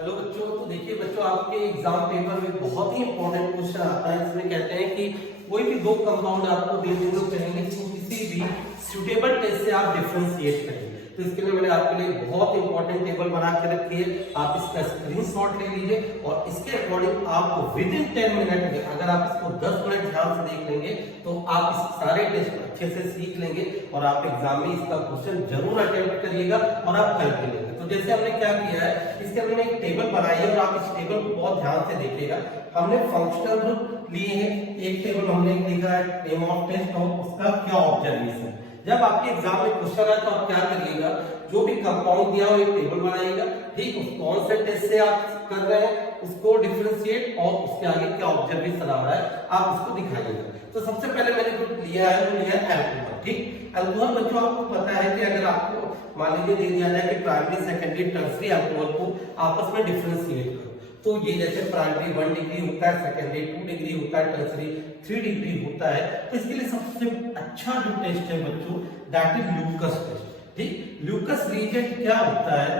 Hello बच्चों, तो देखिए बच्चों, आपके एग्जाम पेपर में बहुत ही इंपॉर्टेंट क्वेश्चन आता है। इसमें कहते हैं कि कोई भी दो कंपाउंड आपको दे दें तो कहेंगे कि किसी भी सुटेबल टेस्ट से आप डिफरेंशिएट करेंगे। तो इसके लिए मैंने आपके लिए बहुत इंपॉर्टेंट टेबल बना के रखी है। आप इसका स्क्रीनशॉट ले लीजिए और इसके अकॉर्डिंग आपको विद इन 10 मिनट में, अगर आप इसको 10 मिनट ध्यान से देख लेंगे तो आप इस सारे टेस्ट अच्छे से सीख लेंगे और आप एग्जाम में इसका क्वेश्चन जरूर अटेम्प्ट करिएगा और आप कर भी लेंगे। तो जैसे हमने क्या किया है, इसके हमने एक टेबल बनाई है और आप इस टेबल को बहुत ध्यान से देखिएगा। हमने फंक्शनल ग्रुप लिए हैं, एक टेबल हमने लिखा है नेम ऑफ टेस्ट और उसका क्या ऑब्जर्वेशन। जब आपके एग्जाम में क्वेश्चन आए तो आप क्या करिएगा, जो भी कंपाउंड दिया हो एक टेबल बनाइएगा, ठीक, उस कौन से टेस्ट से आप कर रहे हैं उसको डिफरेंशिएट और उसके आगे क्या ऑब्जर्वेशन आ रहा है आप उसको दिखाइएगा। तो सबसे पहले मैंने जो लिया है वो लिया है अल्कोहल। ठीक, अल्कोहल बच्चों आपको पता है कि अगर आपको मान लीजिए दे दिया जाए कि प्राइमरी सेकेंडरी टर्सरी अल्कोहल को आपस में डिफरेंशिएट करो, तो ये जैसे प्राइमरी 1 डिग्री होता है, सेकेंडरी 2 डिग्री होता है, टर्सरी 3 डिग्री होता है। तो इसके लिए सबसे अच्छा जो टेस्ट है बच्चों, दैट इज ल्यूकस टेस्ट। ठीक, ल्यूकस रिएजेंट क्या होता है,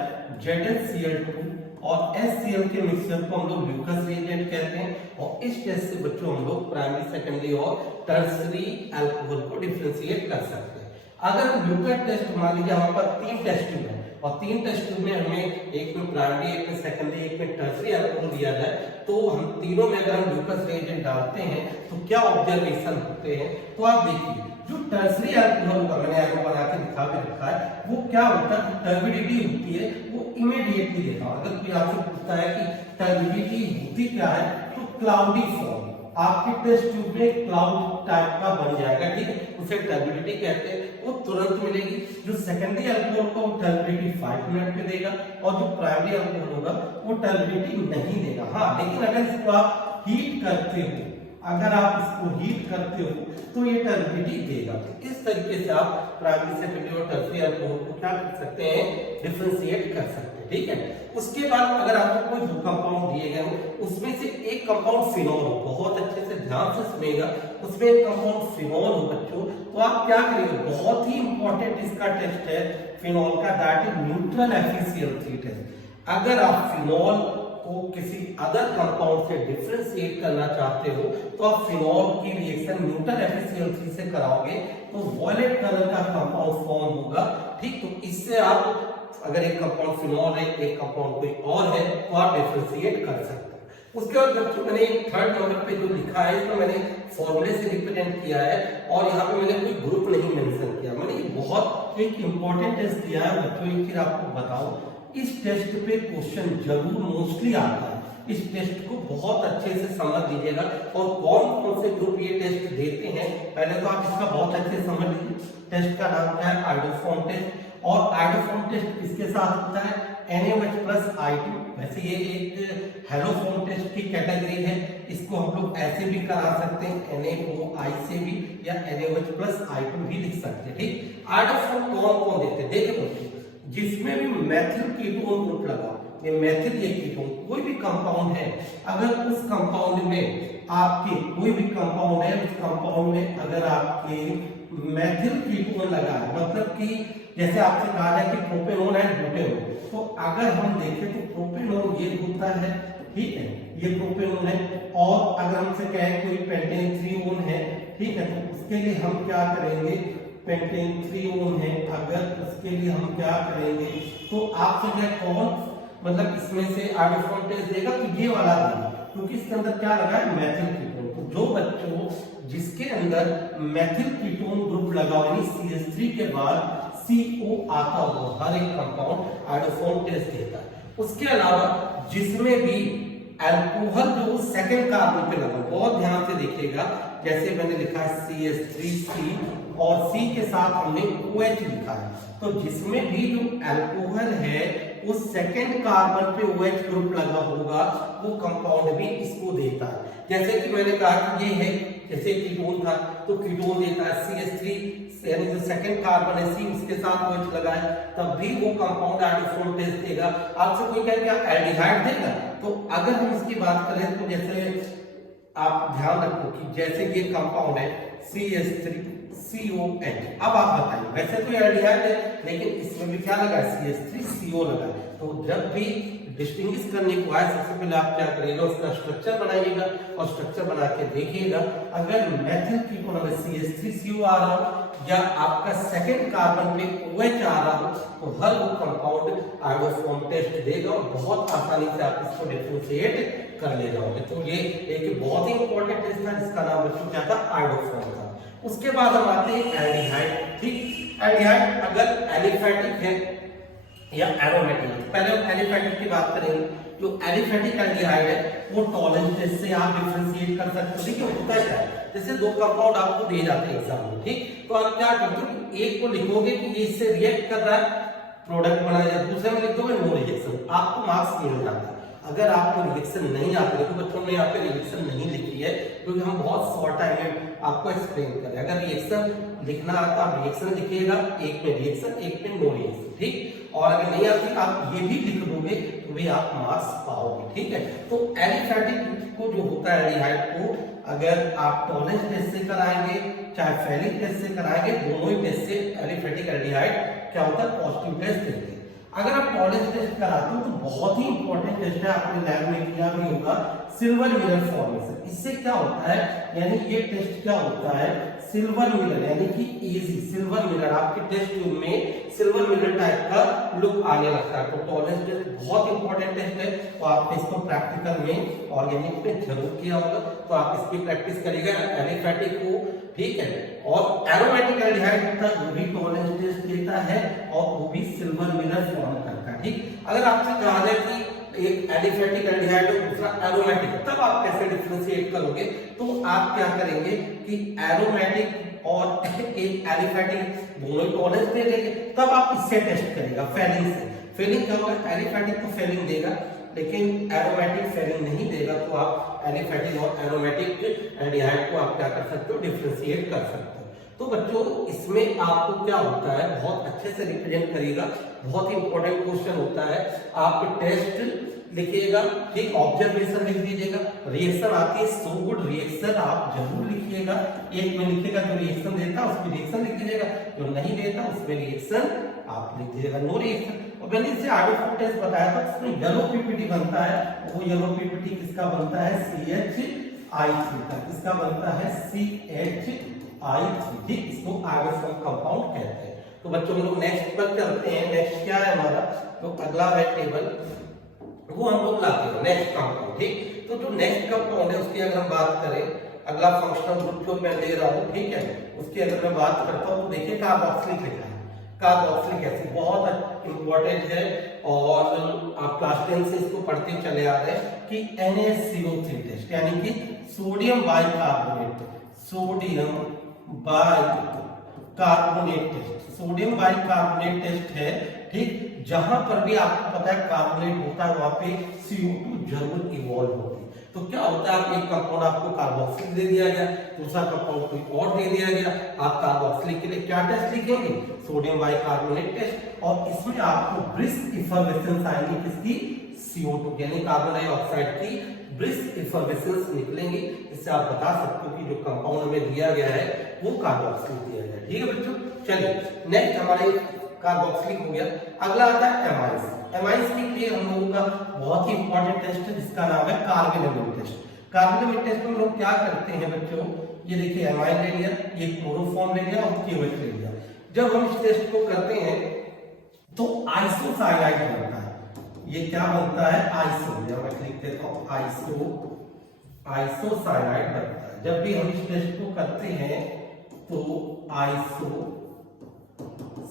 ZnCl2 और HCl के मिक्सचर को हम लोग ल्यूकस रिएजेंट कहते हैं। और इस टेस्ट से बच्चों हम लोग प्राइमरी सेकेंडरी और टर्सरी अल्कोहल को डिफरेंशिएट कर सकते हैं। अगर ल्यूकस टेस्ट मान लीजिए हमारे पास 3 टेस्ट ट्यूब है और 3 टेस्ट ट्यूब में हमें एक में प्राइमरी, एक में सेकेंडरी, एक में टर्सरी अल्कोहल दिया जाए, तो हम तीनों में अगर हम ल्यूकस रिएजेंट डालते हैं तो क्या ऑब्जर्वेशन होते हैं। तो आप देखिए, जो टर्सरी अल्कोहल होगा, मैंने आपको बना के दिखा भी रखा है, वो क्या होता है, टर्बिडिटी होती है वो इमीडिएटली देखा। अगर कोई आपसे पूछता है कि टर्बिडिटी होती क्या है, तो क्लाउडी फॉर्म आपके टेस्ट ट्यूब में क्लाउड टाइप का बन जाएगा। ठीक है, उसे टर्बिडिटी कहते हैं, वो तुरंत मिलेगी। जो सेकेंडरी अल्कोहल को टर्बिडिटी 5 मिनट में देगा और जो प्राइमरी अल्कोहल होगा वो टर्बिडिटी नहीं देगा। हाँ, लेकिन अगर इसको आप हीट करते हो, अगर आप इसको हीट करते हो तो ये टर्बिडिटी देगा। तो इस तरीके से आप प्राइमरी सेकेंडरी और टर्सरी अल्कोहल को क्या कर सकते हैं, डिफरेंशिएट कर सकते हैं। ठीक है, उसके बाद अगर आपको कोई दो कंपाउंड दिए गए हो, उसमें से एक कंपाउंड फिनोल हो, बहुत अच्छे से ध्यान से सुनिएगा, उसमें एक कंपाउंड फिनोल हो बच्चों, तो आप क्या करेंगे, बहुत ही इंपॉर्टेंट इसका टेस्ट है फिनोल का, that is neutral efficiency test. अगर आप फिनोल को किसी अदर कंपाउंड से डिफरेंशिएट करना चाहते हो तो आप फिनोल की रिएक्शन न्यूट्रल एफिशिएंसी से कराओगे तो वॉयलेट कलर का कंपाउंड फॉर्म होगा। ठीक, तो इससे आप अगर एक कंपाउंड फिनोल है, एक कंपाउंड कोई और है, तो आप डिफरेंशिएट कर सकते हैं। उसके बाद बच्चों मैंने थर्ड नंबर पे जो लिखा है इसमें मैंने फॉर्मूले से रिप्रेजेंट किया है और यहाँ पे मैंने कोई ग्रुप नहीं मेंशन किया। मैंने ये बहुत एक इंपॉर्टेंट टेस्ट दिया है बच्चों, ये फिर आपको बताऊं, इस टेस्ट पे क्वेश्चन जरूर मोस्टली आता है। इस टेस्ट को बहुत अच्छे से समझ लीजिएगा और कौन कौन से ग्रुप ये टेस्ट देते हैं पहले तो आप इसका बहुत अच्छे से समझ लीजिए। टेस्ट का नाम क्या है, आइडोफॉर्म टेस्ट। और आइडोफॉर्म टेस्ट किसके साथ होता है, NaOH+I2। वैसे ये एक हेलोफॉर्म टेस्ट की कैटेगरी है, इसको हम लोग ऐसे भी करा सकते हैं, NaOI से भी, या NaOH+I2 भी लिख सकते हैं। ठीक, आइडोफॉर्म कौन कौन देते हैं, देखिए बच्चों, जिसमें भी मेथिल कीटोन ग्रुप लगा, ये मेथिल ये कीटोन कोई भी कंपाउंड है, अगर उस कंपाउंड में आपके कोई भी कंपाउंड है, उस कंपाउंड में अगर आपके मेथिल कीटोन लगा है, मतलब कि जैसे आपसे कहा जाए कि प्रोपेनॉन एंड ब्यूटेनॉन, तो अगर हम देखें तो प्रोपेनॉन ये होता है, ठीक है, ये प्रोपेनॉन है। और अगर हमसे कहें कोई पेंटेन-3 है, ठीक है, तो उसके लिए हम क्या करेंगे, पेंटेन-3 है, अगर उसके लिए हम क्या करेंगे, तो आपसे कौन मतलब इसमें से आइडोफॉर्म टेस्ट देगा, तो ये वाला देगा, क्योंकि इसके अंदर क्या लगा है, मेथिल कीटोन। तो जो बच्चों जिसके अंदर मेथिल कीटोन ग्रुप लगा हो, यानी CH3 के बाद CO आता हो, हर एक कंपाउंड आइडोफॉर्म टेस्ट देता है। उसके अलावा जिसमें भी अल्कोहल जो सेकंड कार्बन पे लगा, बहुत ध्यान से देखिएगा, जैसे मैंने लिखा है CH3C और C के साथ हमने OH लिखा है, तो जिसमें भी जो अल्कोहल है उस सेकंड कार्बन पे OH ग्रुप लगा होगा वो कंपाउंड भी इसको देता है। जैसे कि मैंने कहा कि ये है, जैसे कीटोन था तो कीटोन देता है, CH3 यानी जो सेकंड कार्बन है C उसके साथ OH लगा है, तब भी वो कंपाउंड आइडोफॉर्म टेस्ट देगा। आपसे कोई कहे क्या एल्डिहाइड देगा, तो अगर हम इसकी बात करें तो जैसे आप ध्यान रखो कि जैसे ये कंपाउंड है CH3COH, अब आप बताइए, वैसे तो एल्डिहाइड है लेकिन इसमें भी क्या लगा है, CH3CO लगा है, तो जब भी डिस्टिंग्विश करने को आए, सबसे पहले आप क्या करिएगा, उसका स्ट्रक्चर बनाइएगा और स्ट्रक्चर बना के देखिएगा। अगर मेथिल कीटोन में CH3CO आ रहा हो या आपका सेकंड कार्बन पे OH आ रहा हो तो हर वो कंपाउंड आयोडोफॉर्म टेस्ट देगा और बहुत आसानी से आप इसको डिफरेंशिएट कर ले जाओगे। तो ये एक बहुत ही इंपॉर्टेंट टेस्ट था जिसका नाम बच्चों क्या था, आयोडोफॉर्म था। उसके बाद हम आते हैं एल्डिहाइड। ठीक, एल्डिहाइड अगर एलिफैटिक है या एरोमेटिक है, पहले हम एलिफैटिक की बात करेंगे। जो एलिफैटिक एल्डिहाइड है वो टॉलेंस टेस्ट से आप डिफरेंशिएट कर सकते हो। ठीक है, होता क्या है, जैसे दो कंपाउंड आपको दिए जाते हैं एग्जाम में, ठीक, तो आप क्या करते हो, एक को लिखोगे कि ये इससे रिएक्ट कर रहा है, प्रोडक्ट बनाया, दूसरे में लिख दोगे नो रिएक्शन, आपको मार्क्स नहीं मिलता। अगर आपको रिएक्शन नहीं आती है, तो बच्चों ने यहाँ पे रिएक्शन नहीं लिखी है क्योंकि हम बहुत शॉर्ट टाइम में आपको एक्सप्लेन करें। अगर रिएक्शन लिखना आता आप रिएक्शन लिखिएगा, एक में रिएक्शन एक में नो रिएक्शन, ठीक, और अगर नहीं आती आप ये भी लिख दोगे तो भी आप मार्क्स पाओगे। ठीक है, तो एलिफैटिक को जो होता है एल्डिहाइड को, अगर आप टॉलेंस टेस्ट से कराएंगे चाहे फेलिक टेस्ट से कराएंगे, दोनों ही टेस्ट से एलिफैटिक एल्डिहाइड क्या होता है, पॉजिटिव टेस्ट देते हैं। अगर आप टॉलेंस टेस्ट कराते हो तो बहुत ही इंपॉर्टेंट टेस्ट है, आपने लैब में किया भी होगा, सिल्वर मिरर फॉर्मेशन। इससे क्या होता है, यानी ये टेस्ट क्या होता है, सिल्वर मिरर यानी कि इजी सिल्वर मिरर, आपके टेस्ट ट्यूब में सिल्वर मिरर टाइप का लुक आने लगता है। तो टॉलेंस टेस्ट बहुत इंपॉर्टेंट टेस्ट है, तो आपने इसको प्रैक्टिकल में ऑर्गेनिक में जरूर किया होगा, तो आप इसकी प्रैक्टिस करिएगा एलिफैटिक को। ठीक है, और एरोमेटिक एल्डिहाइड होता है वो भी टॉलेंस टेस्ट देता है और वो भी सिल्वर मिरर फॉर्म करता है। ठीक, अगर आपसे कहा जाए कि एक एलिफैटिक एल्डिहाइड और दूसरा एरोमेटिक, तब आप कैसे डिफरेंशिएट करोगे, तो आप क्या करेंगे कि एरोमेटिक और एक एलिफैटिक दोनों टॉलेंस दे देंगे, तब आप इससे टेस्ट करेगा फेलिंग से। फेलिंग क्या होगा, एलिफैटिक तो फेलिंग देगा लेकिन एरोमेटिक फेलिंग नहीं देगा, तो आप एलिफैटिक और एरोमेटिक एल्डिहाइड को आप क्या कर सकते हो, डिफरेंशिएट कर सकते हो। तो बच्चों इसमें आपको क्या होता है, बहुत अच्छे से रिप्रेजेंट करिएगा, बहुत ही इंपॉर्टेंट क्वेश्चन होता है। आप टेस्ट लिखिएगा, ठीक, ऑब्जर्वेशन लिख दीजिएगा, रिएक्शन आती है सो गुड रिएक्शन आप जरूर लिखिएगा, एक में लिखिएगा जो रिएक्शन देता है उसमें रिएक्शन लिख दीजिएगा, जो नहीं देता उसमें रिएक्शन आप लिख दीजिएगा नो रिएक्शन। और मैंने इसे आयोडोफॉर्म टेस्ट बताया था, उसमें येलो पीपीटी बनता है, वो येलो पीपीटी किसका बनता है, CH3 का, किसका बनता है, CH3, ठीक, इसको आयोडोफॉर्म कंपाउंड कहते हैं। तो बच्चों हम लोग नेक्स्ट पर चलते हैं। नेक्स्ट क्या है हमारा, तो अगला है टेबल, वो हम लोग लाते हैं नेक्स्ट कंपाउंड। ठीक, तो जो नेक्स्ट कंपाउंड है उसकी अगर हम बात करें, अगला फंक्शनल ग्रुप जो मैं ले रहा हूँ, ठीक है, उसकी अगर मैं बात करता हूँ तो देखिए कार्बोक्सिलिक लिखा है, कार्बोक्सिलिक एसिड बहुत इंपॉर्टेंट है और आप क्लास 10 से इसको पढ़ते चले आ रहे हैं कि NaCO3 टेस्ट यानी कि sodium bicarbonate, sodium bicarbonate test, sodium bicarbonate test है। ठीक, जहां पर भी आपको पता है कार्बोनेट होता है वहां पे CO2 जरूर इवॉल्व होती है। तो क्या होता है, एक कंपाउंड आपको कार्बोक्सिलिक दे दिया गया, दूसरा कंपाउंड कोई और दे दिया गया, आप कार्बोक्सिलिक के लिए क्या टेस्ट लिखेंगे, सोडियम बाइकार्बोनेट टेस्ट, और इसमें आपको ब्रिस्क इफर्वेसेंस आएगी किसकी, CO2 यानी कार्बन डाइऑक्साइड की ब्रिस्क इफर्वेसेंस निकलेंगी, इससे आप बता सकते हो कि जो कंपाउंड हमें दिया गया है वो कार्बोक्सिलिक दिया गया है। ठीक है बच्चों, चलिए नेक्स्ट हमारे कार्बोक्सिलिक हो गया, अगला आता है एमाइंस। एमाइंस के लिए हम लोगों का बहुत ही इंपॉर्टेंट टेस्ट है जिसका नाम है कार्बोनिल टेस्ट। कार्बोनिल टेस्ट में हम लोग क्या करते हैं बच्चों, ये देखिए एमाइन ले लिया, ये क्लोरोफॉर्म ले लिया और KOH ले लिया। जब हम इस टेस्ट को करते हैं तो आइसोसाइनाइड बनता है, ये क्या बनता है, आइसो, मैं लिख देता हूं आइसोसाइनाइड बनता है। जब भी हम इस टेस्ट को करते हैं तो आइसो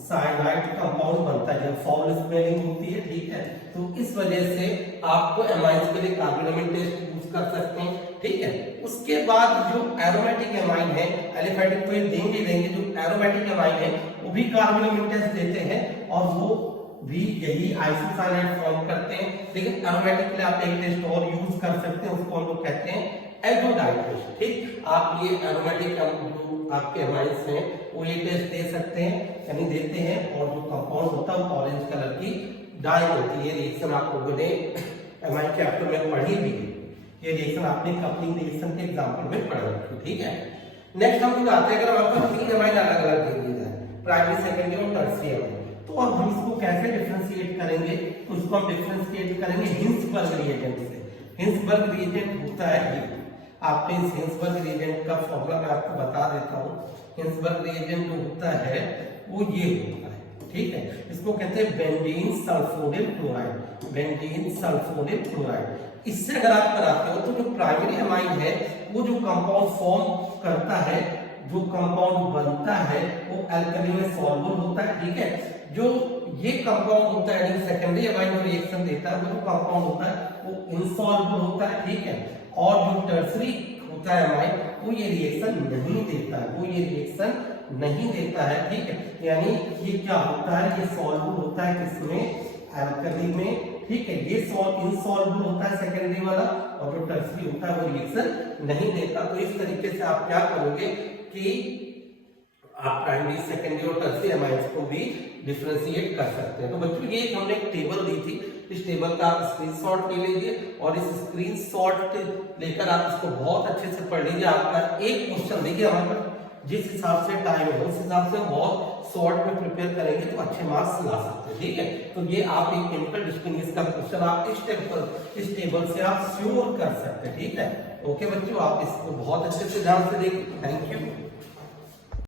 साइनाइड कंपाउंड बनता है, जब फाउल स्पेलिंग होती है। ठीक है, तो इस वजह से आपको एमाइंस के लिए कार्बोनिल टेस्ट यूज कर सकते हैं। ठीक है, उसके बाद जो एरोमेटिक एमाइन है, एलिफैटिक को देंगे, जो एरोमेटिक एमाइन है वो भी कार्बोनिल टेस्ट देते हैं और वो भी यही आइसोसाइनाइड फॉर्म करते हैं। लेकिन एरोमेटिक के लिए आप एक टेस्ट और यूज कर सकते हैं, उसको हम लोग कहते हैं एजोडाइन टेस्ट। ठीक, आप ये एरोमेटिक आपके एमाइंस हैं वो ये टेस्ट दे सकते हैं यानी देते हैं, और जो कंपाउंड होता है वो ऑरेंज कलर की डाई होती है। रिएक्शन आप लोगों ने एमाइन चैप्टर में पढ़ी भी है, ये रिएक्शन आपने कपलिंग रिएक्शन के एग्जांपल में पढ़ रखी। ठीक है, नेक्स्ट हम लोग आते हैं, अगर आपको 3 एमाइन अलग अलग दे दिया जाए, प्राइमरी, सेकेंडरी और टर्शियरी एमाइन, तो अब हम इसको कैसे डिफरेंशिएट करेंगे, तो उसको हम डिफरेंशिएट करेंगे हिंसबर्ग रिएजेंट से। हिंसबर्ग रिएजेंट होता है ये, आपने इस हिंसबर्ग रिएजेंट का फॉर्मूला मैं आपको बता देता हूँ। हिंसबर्ग रिएजेंट जो होता है वो ये होता है, ठीक है। इसको कहते हैं benzene sulphonyl chloride, benzene sulphonyl chloride. इससे अगर आप कराते हो तो जो प्राइमरी अमाइन है वो जो कंपाउंड फॉर्म करता है, जो कंपाउंड बनता है वो अल्कली में सॉल्युबल होता है, ठीक है। जो ये कंपाउंड होता है यानी सेकेंडरी अमाइन जो रिएक्शन देता है वो जो कंपाउंड होता है वो इनसॉल्युबल होता है, ठीक है। और जो टर्सरी होता है अमाइन वो ये रिएक्शन नहीं देता है, वो ये रिएक्शन नहीं देता है, ठीक है। यानी ये क्या होता है, ये सॉल्युबल होता है किसमें, अल्कली में, ठीक है। ये इनसॉल्युबल होता है सेकेंडरी वाला, और जो टर्सरी होता है वो रिएक्शन नहीं देता। तो इस तरीके से आप क्या करोगे कि आप प्राइमरी, सेकेंडरी और टर्सरी अमाइंस को भी डिफरेंशिएट कर सकते हैं। तो बच्चों ये हमने एक टेबल दी थी, इस टेबल का आप स्क्रीनशॉट ले लीजिए और इस स्क्रीनशॉट लेकर आप इसको बहुत अच्छे से पढ़ लीजिए। आपका एक क्वेश्चन देखिए हमारे पास जिस हिसाब से टाइम है उस हिसाब से बहुत शॉर्ट में प्रिपेयर करेंगे तो अच्छे मार्क्स ला सकते हैं, ठीक है। तो ये आप एक केमिकल डिस्टिंग्विश का क्वेश्चन आप इस टेबल से आप श्योर कर सकते हैं, ठीक है। ओके बच्चों, आप इसको बहुत अच्छे से ध्यान से देखिए। Thank you.